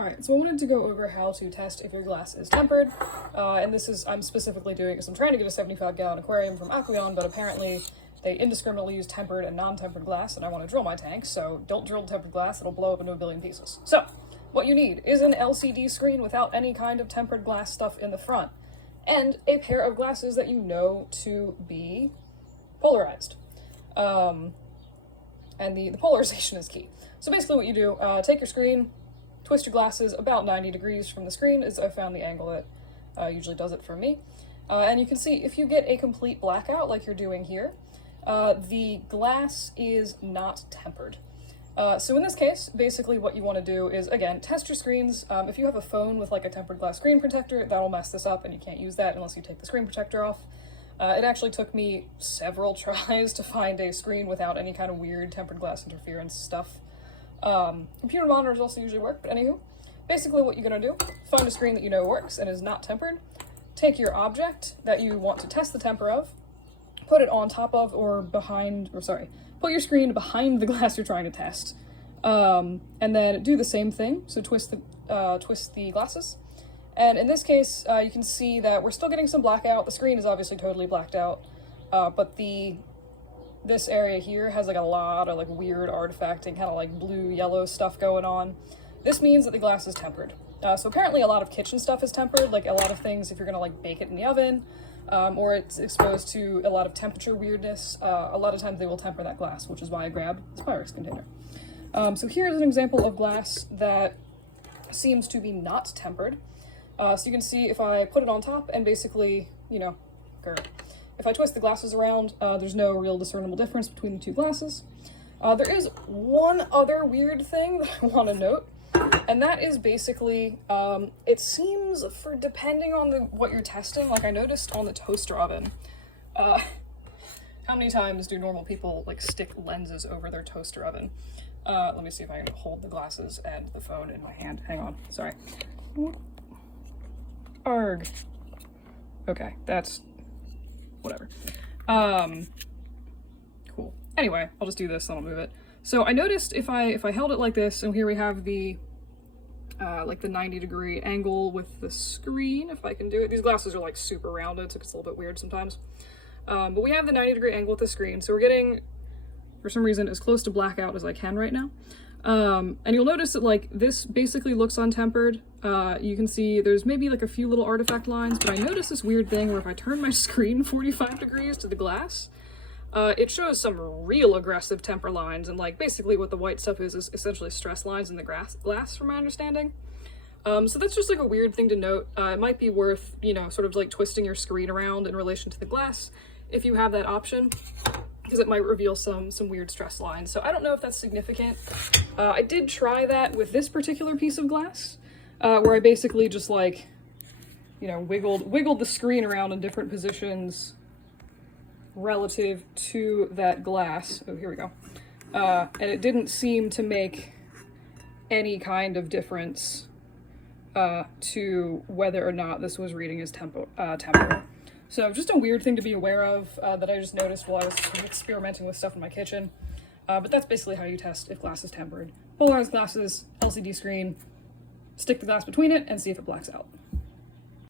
Alright, so I wanted to go over how to test if your glass is tempered, and I'm specifically doing because I'm trying to get a 75-gallon aquarium from Aqueon, but apparently they indiscriminately use tempered and non-tempered glass, and I want to drill my tank, so don't drill tempered glass, it'll blow up into a billion pieces. So, what you need is an LCD screen without any kind of tempered glass stuff in the front, and a pair of glasses that you know to be polarized. And the polarization is key. So basically what you do, take your screen, twist your glasses about 90 degrees from the screen, as I found the angle that usually does it for me. And you can see if you get a complete blackout like you're doing here, the glass is not tempered. So in this case, basically what you want to do is, again, test your screens. If you have a phone with like a tempered glass screen protector, that'll mess this up and you can't use that unless you take the screen protector off. It actually took me several tries to find a screen without any kind of weird tempered glass interference stuff. Computer monitors also usually work, but anywho, basically what you're going to do, find a screen that you know works and is not tempered, take your object that you want to test the temper of, put it on top of or behind, put your screen behind the glass you're trying to test, and then do the same thing, so twist the glasses. And in this case, you can see that we're still getting some blackout. The screen is obviously totally blacked out, but this area here has like a lot of like weird artifacting, kind of like blue-yellow stuff going on. This means that the glass is tempered. So apparently a lot of kitchen stuff is tempered, like a lot of things if you're gonna like bake it in the oven, or it's exposed to a lot of temperature weirdness, a lot of times they will temper that glass, which is why I grabbed this Pyrex container. So here's an example of glass that seems to be not tempered. So you can see if I put it on top and basically, if I twist the glasses around, there's no real discernible difference between the two glasses. There is one other weird thing that I want to note, and that is basically, it seems, depending on what you're testing, like I noticed on the toaster oven, how many times do normal people like stick lenses over their toaster oven? Let me see if I can hold the glasses and the phone in my hand. Hang on, sorry. Arg. Okay, that's whatever. Cool. Anyway, I'll just do this, then I'll move it. So I noticed if I held it like this, and here we have the like the 90-degree angle with the screen, if I can do it. These glasses are like super rounded, so it's a little bit weird sometimes. But we have the 90-degree angle with the screen, so we're getting, for some reason, as close to blackout as I can right now. And you'll notice that like this basically looks untempered. You can see there's maybe like a few little artifact lines, but I noticed this weird thing where if I turn my screen 45 degrees to the glass, it shows some real aggressive temper lines, and like basically what the white stuff is essentially stress lines in the glass from my understanding. So that's just like a weird thing to note. It might be worth, sort of like twisting your screen around in relation to the glass if you have that option, because it might reveal some weird stress lines. So I don't know if that's significant. I did try that with this particular piece of glass, where I basically just like, wiggled the screen around in different positions relative to that glass. Oh, here we go. And it didn't seem to make any kind of difference to whether or not this was reading as temper. So just a weird thing to be aware of that I just noticed while I was experimenting with stuff in my kitchen. But that's basically how you test if glass is tempered. Polarized glasses, LCD screen, stick the glass between it, and see if it blacks out.